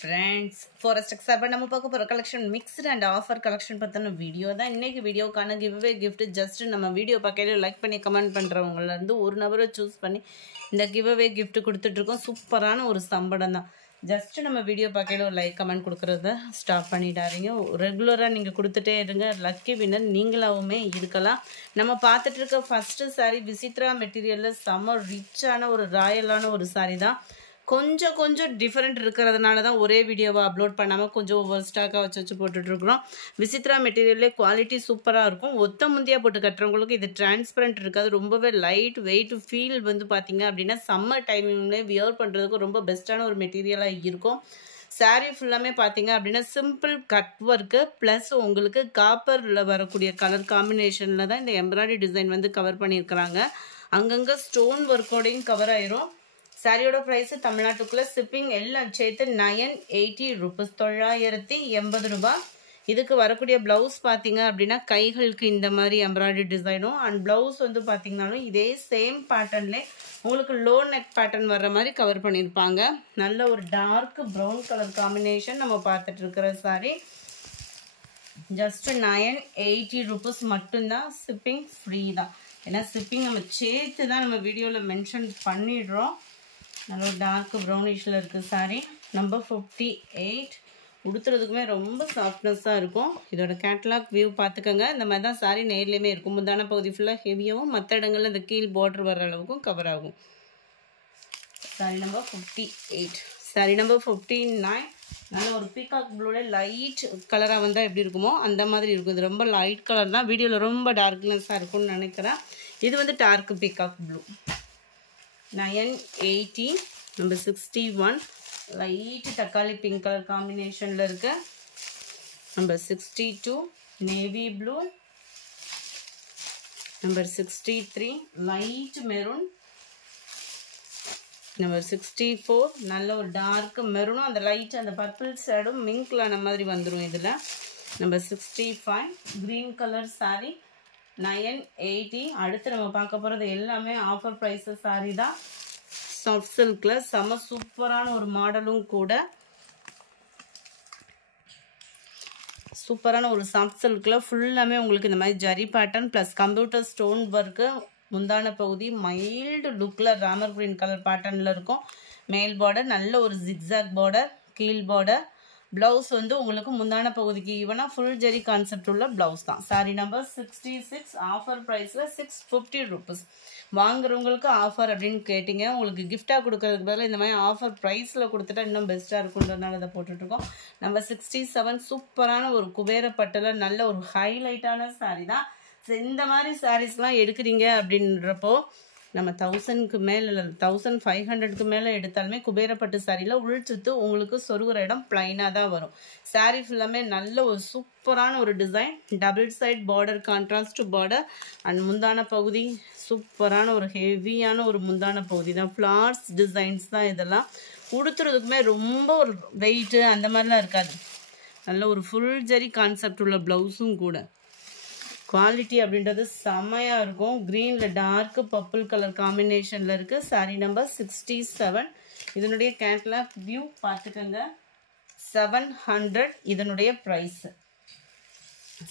friends, Forest Exarban நம்ம பார்க்க போற collection mixed and offer collection பத்தின வீடியோ தான். இன்னைக்கு வீடியோக்கான giveaway gift just நம்ம வீடியோ பார்க்கையில லைக் பண்ணி கமெண்ட் பண்றவங்கல இருந்து ஒரு நபரை சூஸ் பண்ணி இந்த giveaway gift கொடுத்துட்டு இருக்கோம். சூப்பரான ஒரு சம்படம் தான். just நம்ம வீடியோ பார்க்கையில லைக் கமெண்ட் கொடுக்கறத ஸ்டாப் பண்ணிடாதீங்க. ரெகுலரா நீங்க கொடுத்துட்டே இருங்க. லக்கி வின்னர் நீங்களாவுமே இருக்கலாம். நம்ம பார்த்துட்டு இருக்க ஃபர்ஸ்ட் saree விசித்ரா மெட்டீரியல்ல செம ரிச்சான ஒரு ராயலான ஒரு saree தான். கொஞ்சம் டிஃபரெண்ட் இருக்கிறதுனால தான் ஒரே வீடியோவை அப்லோட் பண்ணாமல் கொஞ்சம் ஒவ்வொரு ஸ்டாக்காக வச்சு போட்டுட்ருக்குறோம். விசித்ரா மெட்டீரியல்லே குவாலிட்டி சூப்பராக இருக்கும். ஒத்த முந்தியாக போட்டு கட்டுறவங்களுக்கு இது டிரான்ஸ்பரண்ட் இருக்காது. ரொம்பவே லைட் வெயிட் ஃபீல் வந்து பார்த்தீங்க அப்படின்னா சம்மர் டைமிங்லேயே வியர் பண்ணுறதுக்கு ரொம்ப பெஸ்ட்டான ஒரு மெட்டீரியலாக இருக்கும். சாரீ ஃபுல்லாமே பார்த்தீங்க அப்படின்னா சிம்பிள் கட் ஒர்க்கு ப்ளஸ் உங்களுக்கு காப்பரில் வரக்கூடிய கலர் காம்பினேஷனில் தான் இந்த எம்ப்ராய்டரி டிசைன் வந்து கவர் பண்ணியிருக்கிறாங்க. அங்கங்கே ஸ்டோன் ஒர்க்கோடையும் கவர் ஆயிரும். சாரியோட ப்ரைஸ் தமிழ்நாட்டுக்குள்ளே ஷிப்பிங் எல்லாம் சேர்த்து 980 rupees 980 ரூபாய். இதுக்கு வரக்கூடிய ப்ளவுஸ் பார்த்தீங்க அப்படின்னா கைகளுக்கு இந்த மாதிரி எம்ப்ராய்டரி டிசைனும் அண்ட் ப்ளவுஸ் வந்து பார்த்தீங்கன்னாலும் இதே சேம் பேட்டர்ன்லே உங்களுக்கு லோ நெக் பேட்டர்ன் வர்ற மாதிரி கவர் பண்ணியிருப்பாங்க. நல்ல ஒரு டார்க் ப்ரௌன் கலர் காம்பினேஷன் நம்ம பார்த்துட்டு இருக்கிற சாரி. ஜஸ்ட் 980 rupees மட்டும்தான். ஷிப்பிங் ஃப்ரீ தான். ஏன்னா ஷிப்பிங் நம்ம சேர்த்து தான் நம்ம வீடியோவில் மென்ஷன் பண்ணிடுறோம். நல்ல ஒரு டார்க் ப்ரௌனிஷில் இருக்குது சாரீ. நம்பர் 58. உடுத்துறதுக்குமே ரொம்ப சாஃப்ட்னஸாக இருக்கும். இதோட கேட்லாக் வியூ பார்த்துக்கோங்க. இந்த மாதிரி தான் சாரீ நேர்லேயுமே இருக்கும். முந்தான பகுதி ஃபுல்லாக ஹெவியாகவும் மற்ற இடங்களில் இந்த கீழ் பார்டர் வர அளவுக்கும் கவர் ஆகும். சாரீ நம்பர் 58. சாரீ நம்பர் 59. நல்ல ஒரு பீகாக் ப்ளூல லைட் கலராக வந்தால் எப்படி இருக்குமோ அந்த மாதிரி இருக்கும். இது ரொம்ப லைட் கலர் தான். வீடியோவில் ரொம்ப டார்க்னஸாக இருக்கும்னு நினைக்கிறேன். இது வந்து dark peacock blue. 980. Number 61. Light தக்காளி பிங்க் கலர் காம்பினேஷனில் இருக்கு. Number 62. Navy blue. Number 63. Light maroon. Number 64. நல்ல ஒரு டார்க் மெரூனும் அந்த லைட் அந்த பர்பிள் ஷேடும் மிங்க்ல அந்த மாதிரி வந்துடும் இதில். நம்பர் 65. Green colour sari. 980. அடுத்து நம்ம பார்க்க போகிறது எல்லாமே ஆஃபர் ப்ரைஸஸ் சாரீ தான். சாஃப்ட் சில்கில் செம சூப்பரான ஒரு மாடலும் கூட. சூப்பரான ஒரு சாஃப்ட் சில்கில் ஃபுல்லாமே உங்களுக்கு இந்த மாதிரி zari pattern plus computer stone work. முந்தான பகுதி மைல்டு லுக்கில் ராமர் கிரீன் கலர் பேட்டர்னில் இருக்கும். மேல் பார்டர் நல்ல ஒரு ஜிக்ஸாக் பார்டர். கீழ் பார்டர். ப்ளவுஸ் வந்து உங்களுக்கு முந்தான பகுதிக்கு ஈவனாக ஃபுல் ஜெரி கான்செப்ட் உள்ள ப்ளவுஸ் தான். Sorry number 66. ஆஃபர் ப்ரைஸில் 650 rupees. வாங்குறவங்களுக்கு ஆஃபர் அப்படின்னு கேட்டிங்க. உங்களுக்கு கிஃப்டாக கொடுக்கறதுக்கு பதிலாக இந்த மாதிரி ஆஃபர் ப்ரைஸில் கொடுத்துட்டா இன்னும் பெஸ்ட்டாக இருக்குன்றதுனால இதை போட்டுட்ருக்கோம். நம்பர் 67. சூப்பரான ஒரு குபேரப்பட்டில் நல்ல ஒரு ஹைலைட்டான சாரீ தான். இந்த மாதிரி சாரீஸ்லாம் எடுக்கிறீங்க அப்படின்றப்போ நம்ம 1000க்கு மேலே இல்லை 1500க்கு மேலே எடுத்தாலுமே குபேரப்பட்டு சாரியில் உள்சுத்து உங்களுக்கு சொருகிற இடம் பிளைனாக தான் வரும். சாரீ ஃபுல்லாமே நல்ல ஒரு சூப்பரான ஒரு design. Double side border contrast border and முந்தான பகுதி சூப்பரான ஒரு ஹெவியான ஒரு முந்தான பகுதி தான். ஃப்ளார்ஸ் டிசைன்ஸ் தான் இதெல்லாம். உடுத்துறதுக்குமே ரொம்ப ஒரு வெயிட்டு அந்த மாதிரிலாம் இருக்காது. நல்ல ஒரு ஃபுல் ஜெரி கான்செப்ட் உள்ள ப்ளவுஸும் கூட. குவாலிட்டி அப்படின்றது செம்மையாக இருக்கும். க்ரீனில் டார்க் பர்பிள் கலர் காம்பினேஷனில் இருக்குது. சாரீ நம்பர் 67. இதனுடைய கேட்லாக் வியூ பார்த்துக்கோங்க. 700 இதனுடைய ப்ரைஸு.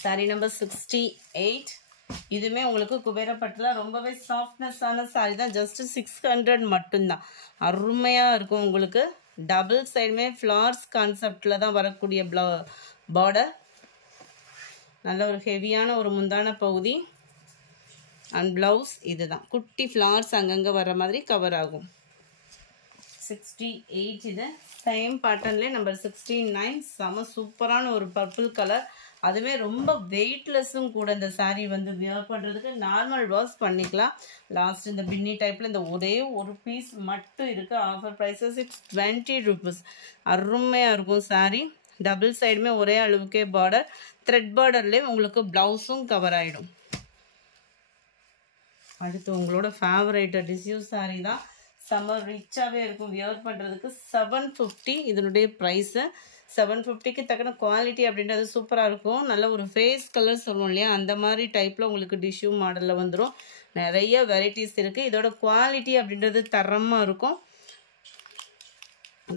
சாரீ நம்பர் 68. இதுவுமே உங்களுக்கு குபேரப்பட்டில் ரொம்பவே சாஃப்ட்னஸான சாரீ தான். ஜஸ்ட் 600 மட்டும்தான். அருமையாக இருக்கும் உங்களுக்கு. டபுள் சைடுமே ஃப்ளார்ஸ் கான்செப்டில் தான் வரக்கூடிய பார்டர். நல்ல ஒரு ஹெவியான ஒரு முந்தான பகுதி அண்ட் ப்ளவுஸ் இதுதான். குட்டி ஃப்ளார்ஸ் அங்கங்கே வர மாதிரி கவர் ஆகும். 68. இது சேம் பேட்டர்ன்லேயே நம்பர் 69. செம சூப்பரான ஒரு பர்பிள் கலர். அதுவே ரொம்ப வெயிட்லெஸ்ஸும் கூட. இந்த சாரீ வந்து வியர் பண்ணுறதுக்கு நார்மல் வாஷ் பண்ணிக்கலாம். லாஸ்ட் இந்த பின்னி டைப்பில் இந்த ஒரே ஒரு பீஸ் மட்டும் இருக்குது. Offer prices 620 rupees. அருமையாக இருக்கும் சாரீ. டபுள் சைடுமே ஒரே அளவுக்கே பார்டர். த்ரெட் பார்டர்லேயே உங்களுக்கு ப்ளவுஸும் கவர் ஆகிடும். அடுத்து உங்களோட ஃபேவரேட் டிஷ்யூ சாரீ தான். செம்ம ரிச்சாகவே இருக்கும் வியர் பண்ணுறதுக்கு. 750 இதனுடைய ப்ரைஸு. 750க்கு தக்கன குவாலிட்டி அப்படின்றது சூப்பராக இருக்கும். நல்ல ஒரு ஃபேஸ் கலர் சொல்லுவோம் இல்லையா அந்த மாதிரி டைப்பில் உங்களுக்கு டிஷ்யூ மாடலில் வந்துடும். நிறைய வெரைட்டிஸ் இருக்குது. இதோட குவாலிட்டி அப்படின்றது தரமாக இருக்கும்.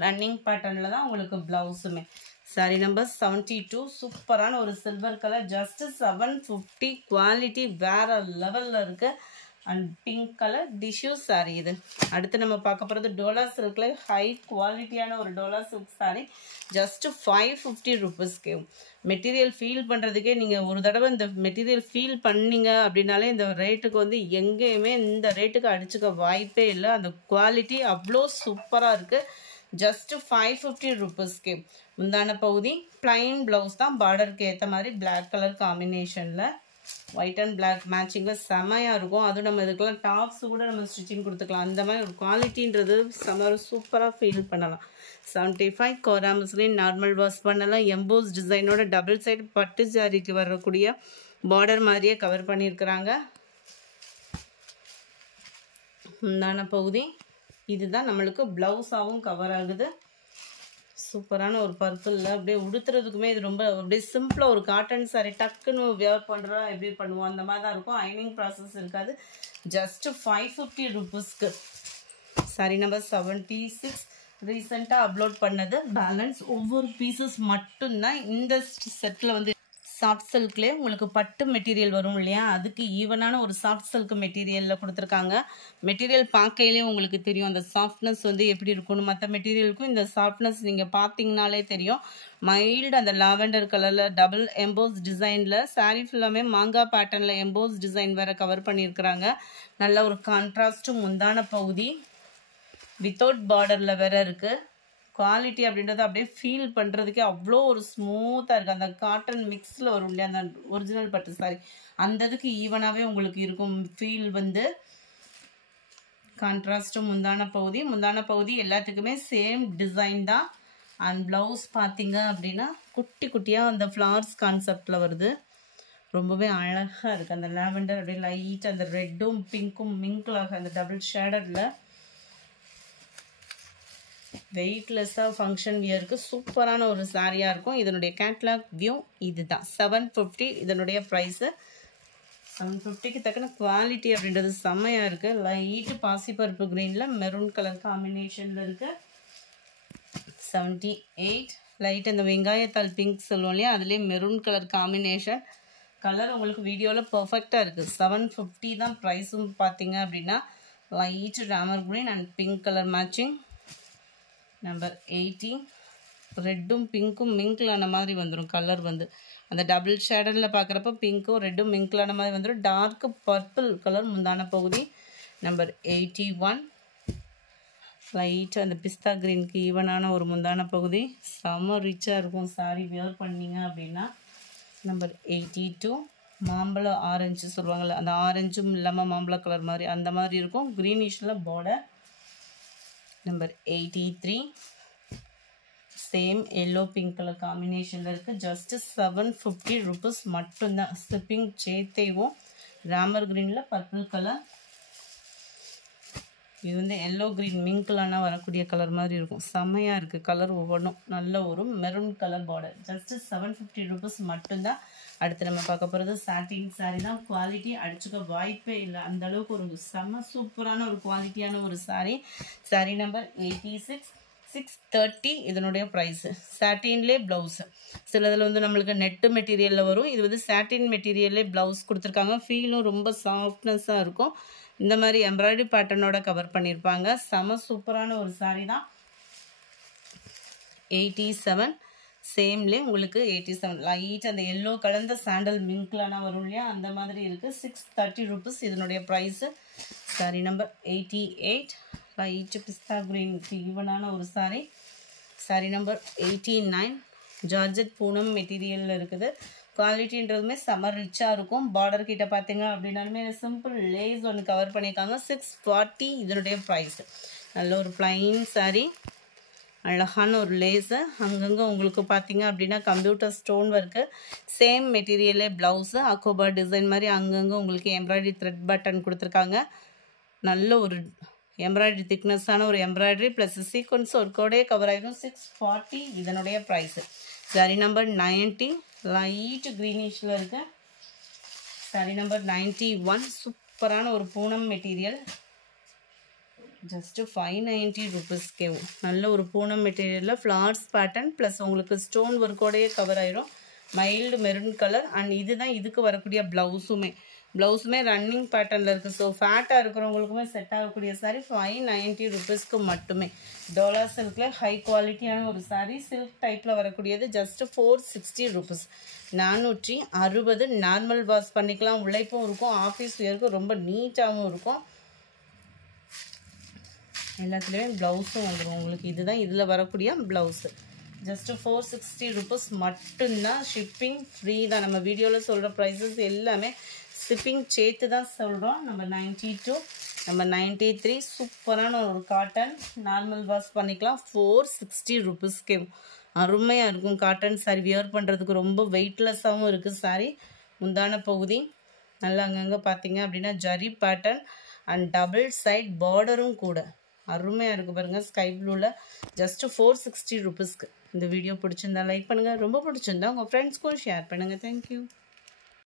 ரன்னிங் பேட்டர்னில் தான் உங்களுக்கு ப்ளவுஸுமே. சாரி நம்பர் 72 சூப்பரான ஒரு சில்வர் கலர், ஜஸ்ட் 750, குவாலிட்டி வேறு லெவலில் இருக்குது. And pink colour tissue sorry இது. அடுத்து நம்ம பார்க்க போகிறது டோலா சில்கில் ஹை குவாலிட்டியான ஒரு டோலா சில்க் சாரி, ஜஸ்ட் 550 ருபீஸ்க்கு. மெட்டீரியல் ஃபீல் பண்ணுறதுக்கே நீங்கள் ஒரு தடவை இந்த மெட்டீரியல் ஃபீல் பண்ணீங்க அப்படின்னாலே இந்த ரேட்டுக்கு வந்து எங்கேயுமே இந்த ரேட்டுக்கு அடிச்சுக்க வாய்ப்பே இல்லை. அந்த குவாலிட்டி அவ்வளோ சூப்பராக இருக்குது. ஜஸ்ட் 550 ருபீஸ்க்கு. முந்தான பகுதி பிளைன் ப்ளவுஸ் தான், பார்டருக்கு ஏற்ற மாதிரி பிளாக் கலர் காம்பினேஷனில் ஒயிட் அண்ட் பிளாக் மேட்சிங்கில் செமையாக இருக்கும். அதுவும் நம்ம இதுக்கெல்லாம் டாப்ஸ் கூட நம்ம ஸ்டிச்சிங் கொடுத்துக்கலாம். அந்த மாதிரி ஒரு குவாலிட்டின்றது செம சூப்பராக ஃபீல் பண்ணலாம். 75 கோரா முஸ்லிம் நார்மல் வாஷ் பண்ணலாம். எம்போஸ் டிசைனோட டபுள் சைடு பட்டு ஜாரிக்கு வரக்கூடிய பார்டர் மாதிரியே கவர் பண்ணியிருக்கிறாங்க. முந்தான பகுதி இதுதான் நம்மளுக்கு ப்ளவுஸாகவும் கவர் ஆகுது. சூப்பரான ஒரு பர்பிளில் அப்படியே உடுத்துறதுக்குமே இது ரொம்ப அப்படியே சிம்பிளாக ஒரு காட்டன் சாரி டக்குன்னு வியர் பண்ணுறோம் எப்படி பண்ணுவோம் அந்த மாதிரி தான் இருக்கும். அயனிங் ப்ராசஸ் இருக்காது. ஜஸ்ட் 550 ருபீஸ்க்கு. சாரி நம்பர் 76 ரீசெண்டாக அப்லோட் பண்ணது. பேலன்ஸ் ஒவ்வொரு பீசஸ் மட்டும்தான் இந்த செட்டில் வந்து சாஃப்ட் சில்க்லேயே உங்களுக்கு பட்டு மெட்டீரியல் வரும் இல்லையா, அதுக்கு ஈவனான ஒரு சாஃப்ட் சில்க் மெட்டீரியலில் கொடுத்துருக்காங்க. மெட்டீரியல் பார்க்கையிலே உங்களுக்கு தெரியும் அந்த சாஃப்ட்னஸ் வந்து எப்படி இருக்கும்னு. மற்ற மெட்டீரியலுக்கும் இந்த சாஃப்ட்னஸ் நீங்கள் பார்த்தீங்கனாலே தெரியும். மைல்டு அந்த லாவெண்டர் கலரில் டபுள் எம்போஸ் டிசைனில் சாரீ ஃபுல்லாமே மாங்காய் பேட்டர்னில் எம்போஸ் டிசைன் வேறு கவர் பண்ணியிருக்கிறாங்க. நல்ல ஒரு கான்ட்ராஸ்ட்டு முந்தான பகுதி வித்தவுட் பார்டரில் வேறு இருக்குது. குவாலிட்டி அப்படின்றது அப்படியே ஃபீல் பண்ணுறதுக்கே அவ்வளோ ஒரு ஸ்மூத்தாக இருக்குது. அந்த காட்டன் மிக்ஸில் வரும் இல்லையா அந்த ஒரிஜினல் பட்டு சாரி, அந்த இதுக்கு ஈவனாகவே உங்களுக்கு இருக்கும் ஃபீல் வந்து. கான்ட்ராஸ்ட்டு முந்தான பகுதி எல்லாத்துக்குமே சேம் டிசைன் தான். அண்ட் ப்ளவுஸ் பார்த்தீங்க அப்படின்னா குட்டி குட்டியாக அந்த ஃப்ளவர்ஸ் கான்செப்டில் வருது. ரொம்பவே அழகாக இருக்குது. அந்த லாவெண்டர் அப்படியே லைட் அந்த ரெட்டும் பிங்க்கும் மிங்கிளாக அந்த டபுள் ஷேடரில் வெயிட்லெஸ்ஸாக ஃபங்க்ஷன் வியருக்கு சூப்பரான ஒரு சாரியாக இருக்கும். இதனுடைய கேட்லாக் வியூ இது தான். 750 இதனுடைய ப்ரைஸு. 750க்கு தக்கன குவாலிட்டி அப்படின்றது செம்மையாக இருக்குது. லைட்டு பாசிப்பருப்பு க்ரீனில் மெரூன் கலர் காம்பினேஷனில் இருக்குது. 78 லைட் அந்த வெங்காயத்தால் பிங்க் சொல்லுவோம் இல்லையா, அதுலேயே மெரூன் கலர் காம்பினேஷன். கலர் உங்களுக்கு வீடியோவில் பர்ஃபெக்டாக இருக்குது. 750 தான் ப்ரைஸும் பார்த்தீங்க அப்படின்னா. Light Ramar green and pink colour matching. Number 80 ரெட்டும் பிங்க்கும் மிங்கிளான மாதிரி வந்துடும். கலர் வந்து அந்த டபுள் ஷேடரில் பார்க்குறப்ப பிங்க்கும் ரெட்டும் மிங்கிளான மாதிரி வந்துடும். டார்க் பர்பிள் கலர் முந்தான பகுதி. நம்பர் 81 லைட் அந்த பிஸ்தா க்ரீனுக்கு ஈவனான ஒரு முந்தான பகுதி. செம்ம ரிச்சாக இருக்கும் சாரி வியர் பண்ணிங்க அப்படின்னா. நம்பர் 82 மாம்பழ ஆரஞ்சு சொல்லுவாங்கள்ல, அந்த ஆரஞ்சும் இல்லாமல் மாம்பழ கலர் மாதிரி அந்த மாதிரி இருக்கும். க்ரீனிஷில் border. Number 83 same yellow pink colour காம்பினேஷனில் இருக்குது. ஜஸ்ட்டு 750 ருபீஸ் மட்டும்தான். ஸ்லிப்பிங் சேத்தேவும் ராமர் க்ரீனில் பர்பிள் கலர். இது வந்து எல்லோ க்ரீன் மிங்கிளானா வரக்கூடிய கலர் மாதிரி இருக்கும். செம்மையாக இருக்குது கலர் ஒவ்வொன்றும். நல்ல ஒரு maroon colour border. Just 750 rupees மட்டும்தான். அடுத்து நம்ம பார்க்க போகிறது சாட்டின் சாரீ தான். குவாலிட்டி அடிச்சுக்க வாய்ப்பே இல்லை. அந்தளவுக்கு ஒரு செம்ம சூப்பரான ஒரு குவாலிட்டியான ஒரு சாரீ. சாரீ நம்பர் 86 630 இதனுடைய ப்ரைஸு. சாட்டின்லே ப்ளவுஸு. சிலதில் வந்து நம்மளுக்கு நெட்டு மெட்டீரியலில் வரும். இது வந்து சாட்டின் மெட்டீரியல்லே ப்ளவுஸ் கொடுத்துருக்காங்க. ஃபீலும் ரொம்ப சாஃப்ட்னஸாக இருக்கும். இந்த மாதிரி எம்ப்ராய்டரி பேட்டர்னோட கவர் பண்ணியிருப்பாங்க. செம சூப்பரான ஒரு சாரீ தான். 87 சேம்லேயே உங்களுக்கு 87 லைட் அந்த எல்லோ கலந்த சாண்டல் மிங்க்லானா வரும் இல்லையா, அந்த மாதிரி இருக்குது. 630 ருபீஸ் இதனுடைய ப்ரைஸு. சாரீ நம்பர் 88 லைட் பிஸ்தா க்ரீனுக்கு ஈவனான ஒரு சாரீ. சாரீ நம்பர் 89 ஜார்ஜெட் பூனம் மெட்டீரியலில் இருக்குது. குவாலிட்டின்றதுமே செம்ம ரிச்சாக இருக்கும். பார்டர் கிட்ட பார்த்தீங்க அப்படின்னாலுமே சிம்பிள் லேஸ் ஒன்று கவர் பண்ணியிருக்காங்க. 640 இதனுடைய ப்ரைஸு. நல்ல ஒரு ப்ளைன் சாரீ, அழகான ஒரு லேஸு. அங்கங்கே உங்களுக்கு பார்த்தீங்க அப்படின்னா கம்ப்யூட்டர் ஸ்டோன் ஒர்க்கு. சேம் மெட்டீரியலே ப்ளவுஸு அக்கோபா டிசைன் மாதிரி அங்கங்கே உங்களுக்கு எம்ப்ராய்டரி த்ரெட் பட்டன் கொடுத்துருக்காங்க. நல்ல ஒரு எம்ப்ராய்டரி திக்னஸான ஒரு எம்ப்ராய்டரி ப்ளஸ் சீக்வன்ஸ் ஒர்க்கோடே கவர் ஆகிடும். 640 இதனுடைய ப்ரைஸு. சாரீ நம்பர் 90 லைட் க்ரீனிஷில் இருக்குது. சாரீ நம்பர் 91 சூப்பரான ஒரு பூனம் மெட்டீரியல். ஜஸ்ட்டு 590 ருபீஸ்க்கே. நல்ல ஒரு பூனம் மெட்டீரியலில் ஃப்ளார்ஸ் பேட்டர்ன் ப்ளஸ் உங்களுக்கு ஸ்டோன் ஒர்க்கோடையே கவர் ஆயிரும். Mild maroon colour. அண்ட் இதுதான் இதுக்கு வரக்கூடிய ப்ளவுஸுமே ரன்னிங் பேட்டர்னில் இருக்குது. ஸோ ஃபேட்டாக இருக்கிறவங்களுக்குமே செட் ஆகக்கூடிய சாரீ 590 ருபீஸ்க்கு மட்டுமே. டோலா சில்கில் ஹை குவாலிட்டியான ஒரு சாரீ, சில்க் டைப்பில் வரக்கூடியது. Just 460 rupees. 460. நார்மல் வாஷ் பண்ணிக்கலாம், உழைப்பும் இருக்கும், ஆஃபீஸ் வியருக்கு ரொம்ப நீட்டாகவும் இருக்கும். எல்லாத்துலேயுமே ப்ளவுஸும் வந்துடும் உங்களுக்கு. இதுதான் இதில் வரக்கூடிய ப்ளவுஸு. ஜஸ்ட்டு 460 ருபீஸ் மட்டும்தான். ஷிப்பிங் ஃப்ரீ தான். நம்ம வீடியோவில் சொல்கிற ப்ரைஸஸ் எல்லாமே ஷிப்பிங் சேர்த்து தான் சொல்கிறோம். நம்ம 92, நம்ம 93 சூப்பரான ஒரு காட்டன் நார்மல் வாஷ் பண்ணிக்கலாம். 460 ருபீஸ்க்கே அருமையாக இருக்கும். காட்டன் சாரி வியர் பண்ணுறதுக்கு ரொம்ப வெயிட்லெஸ்ஸாகவும் இருக்குது சாரீ. முந்தான பகுதி நல்லா அங்கங்கே பார்த்தீங்க அப்படின்னா zari pattern and double side பார்டரும் கூட அருமையாக இருக்குது பாருங்கள். ஸ்கை ப்ளூவில் ஜஸ்ட்டு 460 ருபீஸ்க்கு. இந்த வீடியோ பிடிச்சிருந்தா லைக் பண்ணுங்கள், ரொம்ப பிடிச்சிருந்தா உங்கள் ஃப்ரெண்ட்ஸ்க்கும் ஷேர் பண்ணுங்கள். தேங்க்யூ.